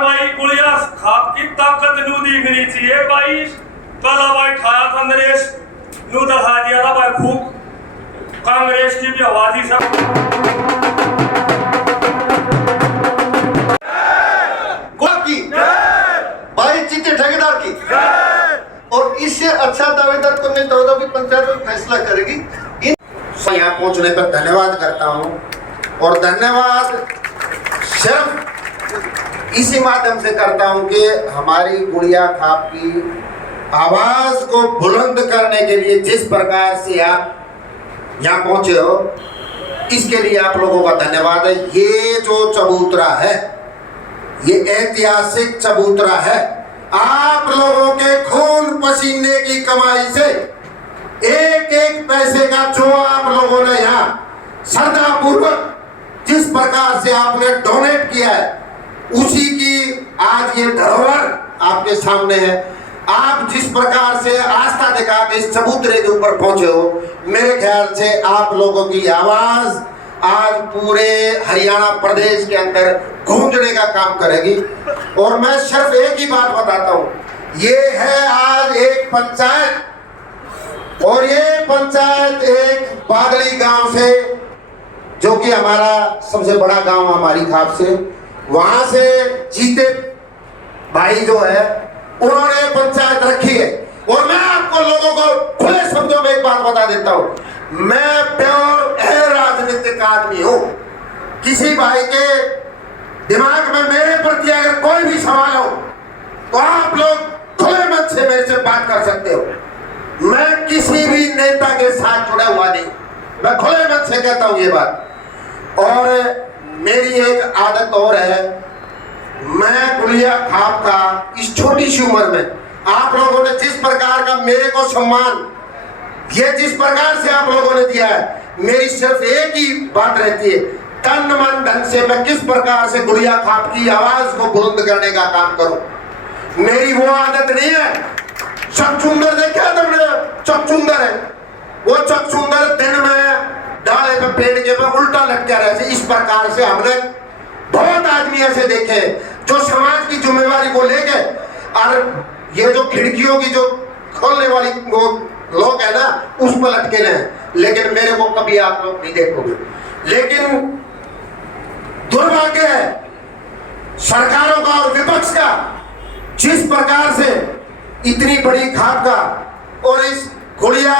और भाई गुड़िया खाप की ताकत नू दिखनी चाहिए भाई। कल भाई ठाया था नरेश नू दिखा दिया था भाई खूब कांग्रेस की भी आवाज ही सब की भाई जीते ठेकेदार की और इससे अच्छा दावेदार को मैं तो भी पंचायत में फैसला करेगी। यहाँ पहुंचने पर धन्यवाद करता हूँ और धन्यवाद सिर्फ इसी माध्यम से करता हूँ कि हमारी गुड़िया खाप की आवाज को बुलंद करने के लिए जिस प्रकार से आप यहाँ पहुंचे हो इसके लिए आप लोगों का धन्यवाद है। ये जो चबूतरा है ये ऐतिहासिक चबूतरा है। आप लोगों के खून पसीने की कमाई से एक एक पैसे का जो आप लोगों ने यहाँ श्रद्धापूर्वक जिस प्रकार से आपने डोनेट किया है उसी की आज ये धरोहर आपके सामने है। आप जिस प्रकार से आस्था दिखा के इस चबूतरे के ऊपर पहुंचे हो मेरे ख्याल से आप लोगों की आवाज आज पूरे हरियाणा प्रदेश के अंदर गूंजने का काम करेगी। और मैं सिर्फ एक ही बात बताता हूँ, ये है आज एक पंचायत और ये पंचायत एक बादली गांव से जो कि हमारा सबसे बड़ा गांव हमारी खाप से वहां से जीते भाई जो है उन्होंने पंचायत रखी है। और मैं आपको लोगों को खुले शब्दों में एक बात बता देता हूँ, मैं प्योर राजनीतिक आदमी हूँ। किसी भाई के दिमाग में मेरे प्रति अगर कोई भी सवाल हो तो आप लोग खुले मन से मेरे से बात कर सकते हो। मैं किसी भी नेता के साथ जुड़ा हुआ नहीं, मैं खुले मन से कहता हूँ ये बात। और मेरी एक आदत और है, मैं गुड़िया खाप का इस छोटी सी उम्र में आप लोगों ने जिस प्रकार का मेरे को सम्मान ये जिस प्रकार से आप लोगों ने दिया है, मेरी सिर्फ एक ही बात रहती है, तन मन धन से मैं किस प्रकार से गुड़िया खाप की आवाज को बुलंद करने का काम करूं। मेरी वो आदत नहीं है। चकचुंदर देखा तुमने, चकचुंदर है वो चकचुंदर दिन में डाले पे पेड़ के पे उल्टा लटका रहे। इस प्रकार से हमने बहुत आदमी ऐसे देखे जो समाज की जिम्मेवारी को लेके और ये जो खिड़कियों की जो खोलने वाली वो लोग है ना उस पर लटके हैं, लेकिन मेरे को कभी आप लोग नहीं देखोगे। लेकिन दुर्भाग्य है सरकारों का और विपक्ष का, जिस प्रकार से इतनी बड़ी खाप का और इस गुड़िया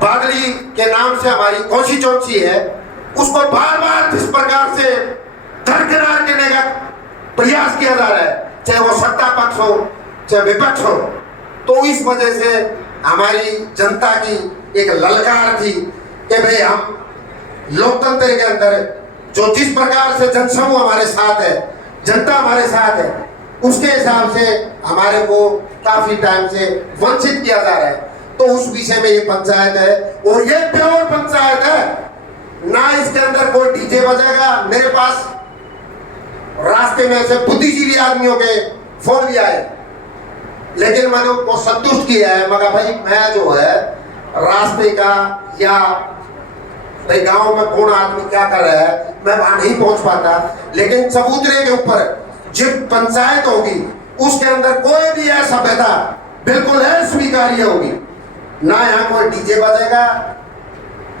बादली के नाम से हमारी कॉन्स्टिट्यूएंसी है उसको बार बार जिस प्रकार से दरकिनार करने का प्रयास किया जा रहा है, चाहे वो सत्ता पक्ष हो चाहे विपक्ष हो, तो इस वजह से हमारी जनता की एक ललकार थी कि भाई हम लोकतंत्र के अंदर जो जिस प्रकार से जनसमूह हमारे साथ है, जनता हमारे साथ है, उसके हिसाब से हमारे को काफी टाइम से वंचित किया जा रहा है। तो उस विषय में ये पंचायत है और ये प्योर पंचायत है ना। इसके अंदर कोई डीजे बजेगा। मेरे पास रास्ते में ऐसे बुद्धिजीवी आदमियों के फोन भी आए, लेकिन मैंने उनको संतुष्ट किया है। मगर भाई मैं जो है रास्ते का या भाई गांव में कौन आदमी क्या कर रहा है मैं वहां नहीं पहुंच पाता, लेकिन चबूतरे के ऊपर जब पंचायत होगी उसके अंदर कोई भी असभ्यता बिल्कुल अस्वीकार्य होगी ना। यहाँ कोई डीजे बजेगा,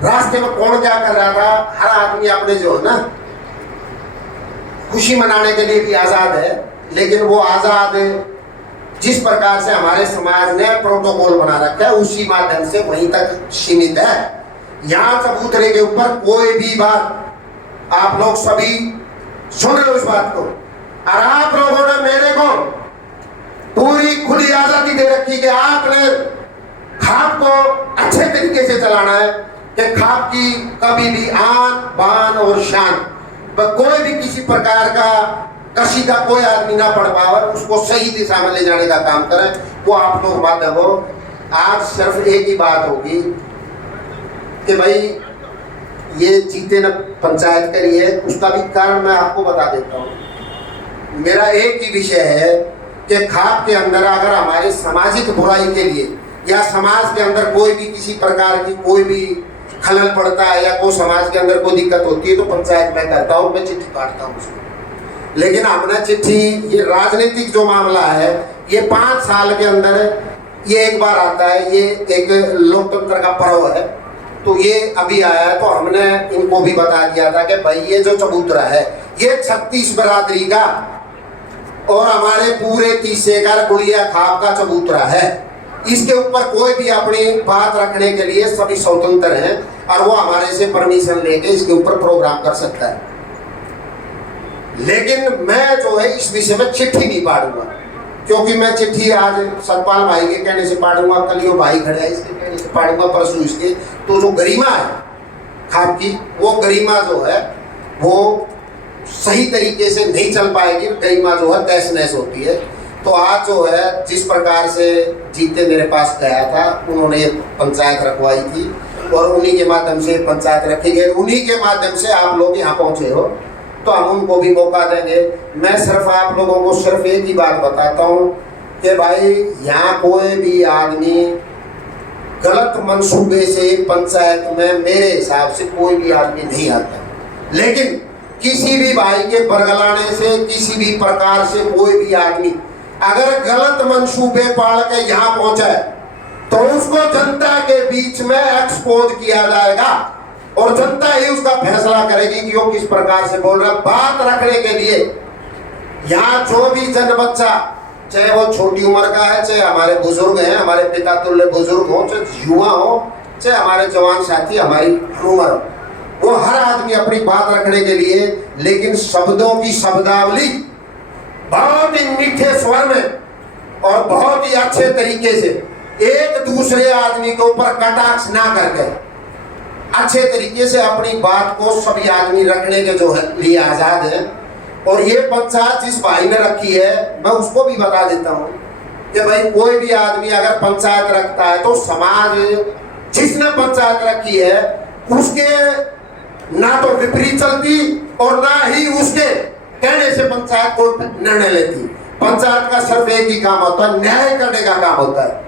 रास्ते में कौन क्या कर रहा था, हर आदमी अपने जो है ना खुशी मनाने के लिए भी आजाद है, लेकिन वो आजाद जिस प्रकार से हमारे समाज ने प्रोटोकॉल बना रखा है उसी माध्यम से वहीं तक सीमित है। यहाँ चबूतरे के ऊपर कोई भी बात आप लोग सभी सुन रहे हो इस बात को, और आप लोगों ने मेरे को पूरी खुली आजादी दे रखी कि आपने खाप को अच्छे तरीके से चलाना है कि खाप की कभी भी आन बान और शान पर कोई भी किसी प्रकार का कशीदा कोई आदमी ना पड़ पाए, उसको सही दिशा में ले जाने का काम करें, वो आप लोग माध्यम हो। आज सिर्फ एक ही बात होगी कि भाई ये जीते न पंचायत के लिए, उसका भी कारण मैं आपको बता देता हूँ। मेरा एक ही विषय है कि खाप के अंदर अगर हमारे सामाजिक बुराई के लिए या समाज के अंदर कोई भी किसी प्रकार की कोई भी खलल पड़ता है या कोई समाज के अंदर कोई दिक्कत होती है तो पंचायत में करता हूँ, मैं चिट्ठी काटता हूँ उसको। लेकिन हमने चिट्ठी, ये राजनीतिक जो मामला है ये 5 साल के अंदर ये एक बार आता है, ये एक लोकतंत्र का पर्व है, तो ये अभी आया है। तो हमने इनको भी बता दिया था कि भाई ये जो चबूतरा है ये 36 बरादरी का और हमारे पूरे तीसेगर गुड़िया खाप का चबूतरा है। इसके ऊपर कोई भी अपनी बात रखने के लिए सभी स्वतंत्र हैं और वो हमारे से परमिशन लेके इसके ऊपर प्रोग्राम कर सकता है। लेकिन मैं जो है इस विषय में चिट्ठी नहीं पाड़ूंगा, क्योंकि मैं चिट्ठी आज सतपाल भाई के कहने से पाड़ूंगा, कल यो भाई खड़े है इसके कहने से पाड़ूंगा, परसों इसके। तो जो गरिमा है खाप की, वो गरिमा जो है वो सही तरीके से नहीं चल पाएगी। गरिमा जो है तहस नहस होती है। तो आज जो है जिस प्रकार से जीते मेरे पास गया था, उन्होंने पंचायत रखवाई थी और उन्हीं के माध्यम से पंचायत रखी गई, उन्हीं के माध्यम से आप लोग यहाँ पहुँचे हो, तो हम उनको भी मौका देंगे। मैं सिर्फ आप लोगों को सिर्फ एक ही बात बताता हूँ कि भाई यहाँ कोई भी आदमी गलत मंसूबे से पंचायत में मेरे हिसाब से कोई भी आदमी नहीं आता। लेकिन किसी भी भाई के बरगलाने से, किसी भी प्रकार से कोई भी आदमी अगर गलत मंसूबे पाल के यहाँ पहुंचा है तो उसको जनता के बीच में एक्सपोज किया जाएगा और जनता ही उसका फैसला करेगी कि वो किस प्रकार से बोल रहा है। बात रखने के लिए यहाँ जो भी जन बच्चा, चाहे वो छोटी उम्र का है, चाहे हमारे बुजुर्ग हैं, हमारे पिता तुल्य बुजुर्ग हो, चाहे युवा हो, चाहे हमारे जवान साथी, हमारी उम्र, वो हर आदमी अपनी बात रखने के लिए, लेकिन शब्दों की शब्दावली बहुत ही मीठे स्वर में और बहुत ही अच्छे तरीके से एक दूसरे आदमी के ऊपर कटाक्ष ना करके अच्छे तरीके से अपनी बात को सभी आदमी रखने के जो है लिए आजाद है। और ये पंचायत जिस भाई ने रखी है, मैं उसको भी बता देता हूँ कि भाई कोई भी आदमी अगर पंचायत रखता है तो समाज जिसने पंचायत रखी है उसके ना तो विपरीत चलती और ना ही उसके कहने से पंचायत को निर्णय लेती। पंचायत का सिर्फ एक ही काम होता है, न्याय करने का काम होता है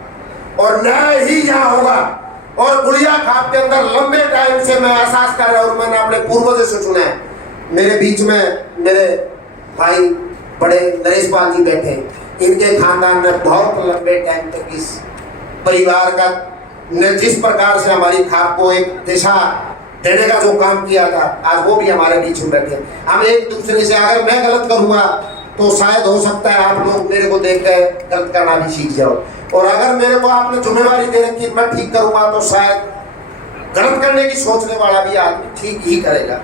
और न्याय ही यहाँ होगा। और गुड़िया खाप के अंदर लंबे टाइम से मैं एहसास कर रहा हूँ, मैंने अपने पूर्वजों से सुना है। मेरे बीच में मेरे भाई बड़े नरेश पाल जी बैठे, इनके खानदान में बहुत लंबे टाइम तक इस परिवार का ने जिस प्रकार से हमारी खाप को एक दिशा देने का जो काम किया था, आज वो भी हमारे बीच में बैठे। हम एक दूसरे से, अगर मैं गलत करूँगा तो शायद हो सकता है आप लोग मेरे को देख कर गलत करना भी सीख जाओ, और अगर मेरे को आपने जिम्मेवारी दे रखी मैं ठीक करूँगा तो शायद गलत करने की सोचने वाला भी आदमी ठीक ही करेगा।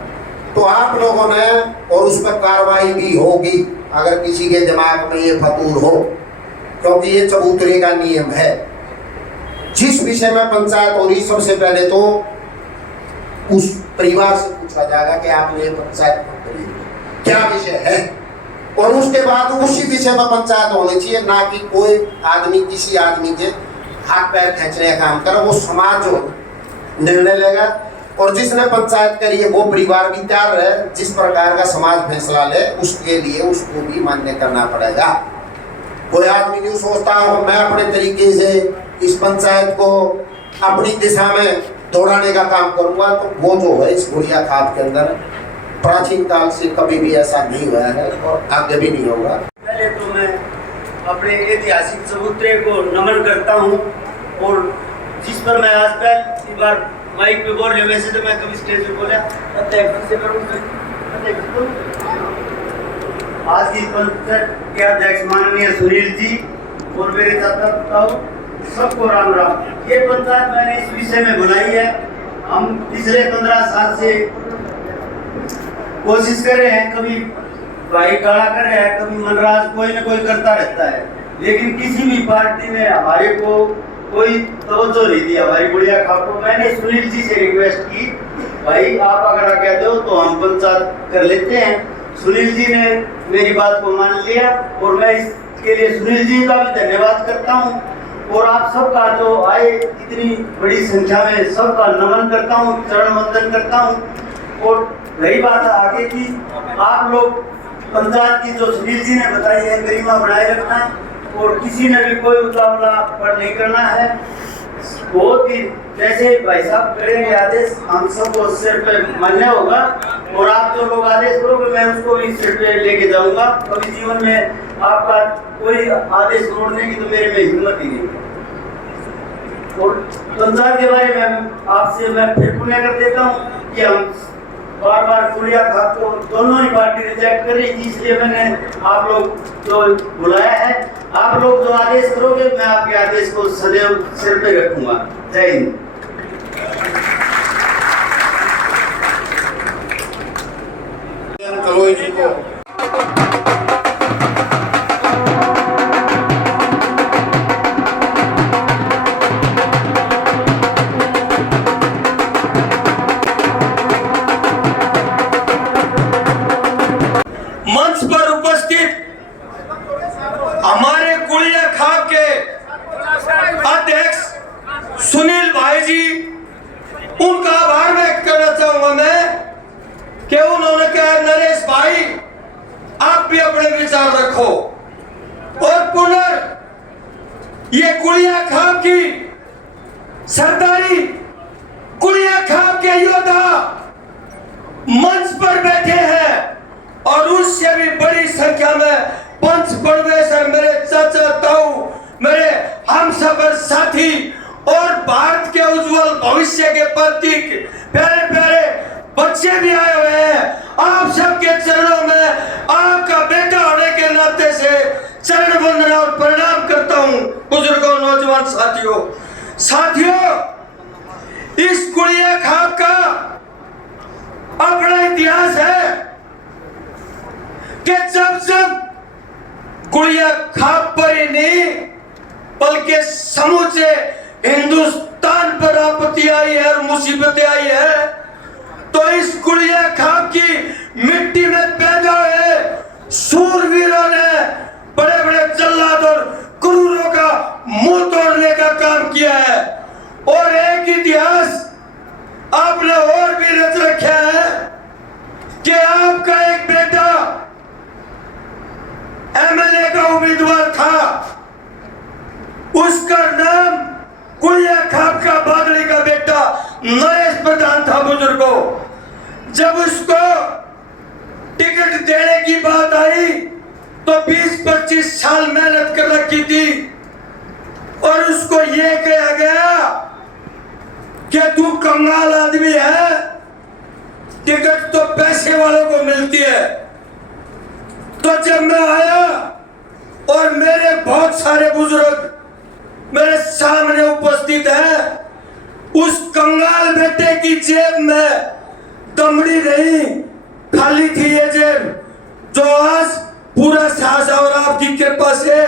तो आप लोगों ने, और उस पर कार्रवाई भी होगी अगर किसी के दिमाग में ये फतूर हो, क्योंकि ये चबूतरे का नियम है। जिस विषय में पंचायत हो रही, सबसे पहले तो उस परिवार से पूछा जाएगा कि आपने ये पंचायत क्या विषय है, और उसके बाद उसी विषय में पंचायत होनी चाहिए, ना कि कोई आदमी किसी आदमी के हाथ पैर खींचने का काम करे। वो समाज जो निर्णय लेगा, और जिसने पंचायत करी है वो परिवार भी तैयार है, जिस प्रकार का समाज फैसला ले उसके लिए उसको भी मान्य करना पड़ेगा। कोई आदमी नहीं सोचता मैं अपने तरीके से इस पंचायत को अपनी दिशा में दौड़ाने का काम करूंगा, तो वो जो है इस गुड़िया खाप के अंदर प्राचीन काल से कभी भी ऐसा नहीं हुआ है और आगे भी नहीं होगा। पहले तो मैं अपने ऐतिहासिक चबूतरे को नमन करता हूँ, और जिस पर मैं आज पहली बार माइक पे बोल रहे, वैसे तो मैं कभी स्टेज पे बोला आज की पंचायत के अध्यक्ष माननीय सुनील जी और मेरे चाचा सबको राम राम। ये पंचायत मैंने इस विषय में बुलाई है, हम पिछले 15 साल से कोशिश कर रहे हैं, कभी भाई काला कर रहे हैं, कभी मनराज कोई ना कोई करता रहता है, लेकिन किसी भी पार्टी ने हमारे को कोई तवज्जो नहीं दिया। भाई गुड़िया खाप को मैंने सुनील जी से रिक्वेस्ट की, भाई आप अगर आज्ञा दो तो हम पंचायत कर लेते हैं। सुनील जी ने मेरी बात को मान लिया, और मैं इसके लिए सुनील जी का भी धन्यवाद करता हूँ, और आप सबका जो आए इतनी बड़ी संख्या में सबका नमन करता हूँ, चरण वंदन करता हूँ। और रही बात आगे की, आप लोग पंचायत की जो सुनील जी ने बताई है, गरिमा बनाए रखना, और किसी ने भी कोई उतावला पर नहीं करना है। बहुत ही जैसे भाई साहब करेंगे आदेश हम सबको सिर पे मानने होगा, और आप जो लोग आदेश करोगे मैं उसको भी सिर पे लेके जाऊंगा। कभी जीवन में आपका कोई आदेश तोड़ने की तो मेरे में हिम्मत ही नहीं है। और तंजान के बारे में आपसे मैं फिर पुण्य कर देता हूँ कि हम बार बार गुड़िया खाप को दोनों ही पार्टी रिजेक्ट कर रही थी, इसलिए मैंने आप लोग जो बुलाया है, आप लोग जो आदेश करोगे मैं आपके आदेश को सदैव सिर पे रखूंगा। जय हिंद। कलोई जी को मंच पर उपस्थित हमारे गुड़िया खाप के अध्यक्ष सुनील भाई जी, उनका आभार व्यक्त करना चाहूंगा मैं कि उन्होंने कहा नरेश भाई आप भी अपने विचार रखो, और पुनः ये गुड़िया खाप की सरदारी, गुड़िया खाप के योद्धा मंच पर बैठे हैं, और उससे भी बड़ी संख्या में पंच परमेश्वर, मेरे चाचा ताऊ, मेरे हम सफर साथी और भारत के उज्जवल भविष्य के प्रतीक प्यारे प्यारे बच्चे भी आए हुए हैं। आप सबके चरणों में आपका बेटा होने के नाते से चरण वंदना और प्रणाम करता हूं। बुजुर्गों, नौजवान साथियों, इस गुड़िया खाप का अपना इतिहास है कि जब गुड़िया खाप पर ही नहीं बल्कि समूचे हिंदुस्तान पर आपत्ति आई है और मुसीबतें आई है, तो इस गुड़िया खाप की मिट्टी में पैदा हुए सूरवीरों ने बड़े बड़े जल्लाद और क्रूरों का मुंह तोड़ने का काम किया है। और एक इतिहास आपने और भी रच रखा है कि आपका एक बेटा एमएलए का उम्मीदवार था, उसका नाम गुड़िया खाप का बादली का बेटा नरेश प्रधान था। बुजुर्गों, जब उसको टिकट देने की बात आई तो 20-25 साल मेहनत कर रखी थी, और उसको ये कहा गया कि तू कंगाल आदमी है, टिकट तो पैसे वालों को मिलती है। तो जब मैं आया और मेरे बहुत सारे बुजुर्ग मेरे सामने उपस्थित हैं, उस कंगाल बेटे की जेब में दमड़ी नहीं, खाली थी ये जेब, जो आज पूरा सास और आपकी कृपा से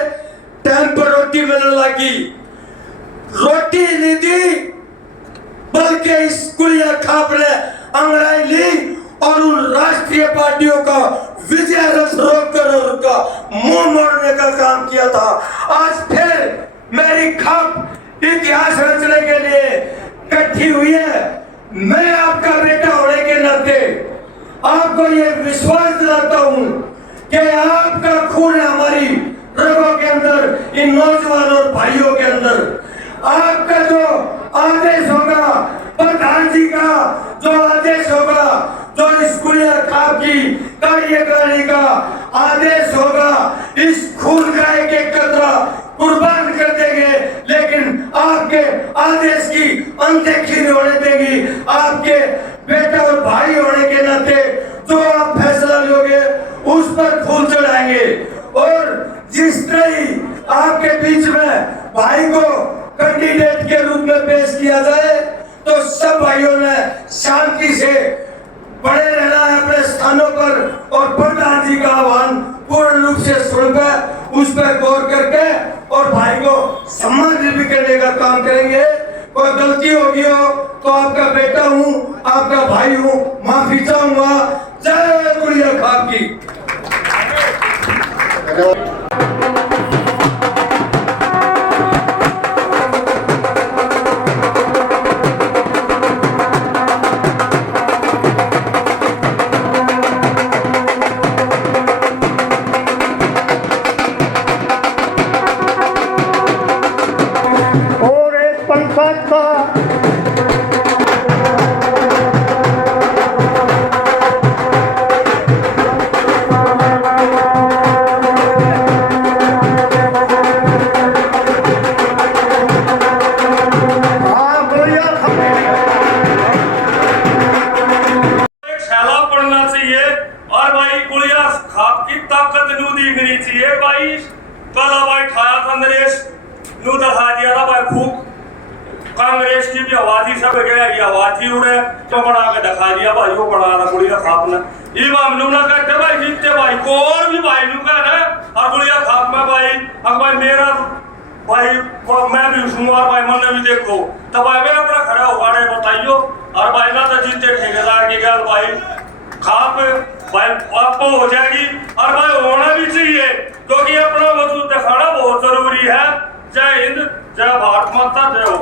टाइम पर रोटी मिलने लगी। रोटी नहीं दी, बल्कि इस गुड़िया खाप ने अंगड़ाई ली और उन राष्ट्रीय पार्टियों का विजय रथ रोककर उनका मुंह मोड़ने का काम किया था। आज फिर मेरी खाप इतिहास रचने के लिए इकट्ठी हुई है। मैं आपका बेटा होने के नाते आपको ये विश्वास दिलाता हूं कि आपका खून है हमारी रगों के अंदर, इन नौजवान और भाइयों के अंदर। आपका जो आदेश होगा, प्रधान जी का जो आदेश होगा, जो इस गुड़िया खाप की कार्यकारिणी का आदेश होगा, इस खून का एक एक कतरा कुर्बान कर देंगे, लेकिन आपके आदेश की अनदेखी नहीं होने देंगी। आपके बेटा और भाई होने के नाते जो आप फैसला लोगे उस पर फूल चढ़ाएंगे। और जिस तरह आपके बीच में भाई को कैंडिडेट के रूप में पेश किया जाए, तो सब भाइयों ने शांति से बड़े रहना है अपने स्थानों पर, और प्रधान जी का आह्वान पूर्ण रूप से सुनकर उस पर गौर करके और भाई को सम्मानित भी करने का काम करेंगे। कोई गलती होगी हो तो आपका बेटा हूँ, आपका भाई हूँ, माफी चाहूंगा। जय गुड़िया खाप की। और एक पंचायत का चाहिए। और भाई गुड़िया खाप की ताकत नू दिखनी चाहिए भाई। कल भाई ठाया था नरेश नू दिखा दिया था भाई खूब कांग्रेस की भी आवाज ही सब गया ये आवाज ही उड़े तो बना के दिखा दिया भाई वो बना रहा गुड़िया खाप ने ये मामलों ना कहते भाई जीतते भाई को और भी भाई नू कह रहे और गुड़िया खाप में भाई अब भाई मेरा भाई मैं भी हूँ और भाई मन भी देखो तो भाई वे अपना खड़ा हुआ बताइयो और भाई ना तो जीते ठेकेदार की गल भाई खाप भाई आपको हो जाएगी और भाई होना भी चाहिए क्योंकि अपना वजूद दिखाना बहुत जरूरी है। जय हिंद, जय भारत माता, जय हो।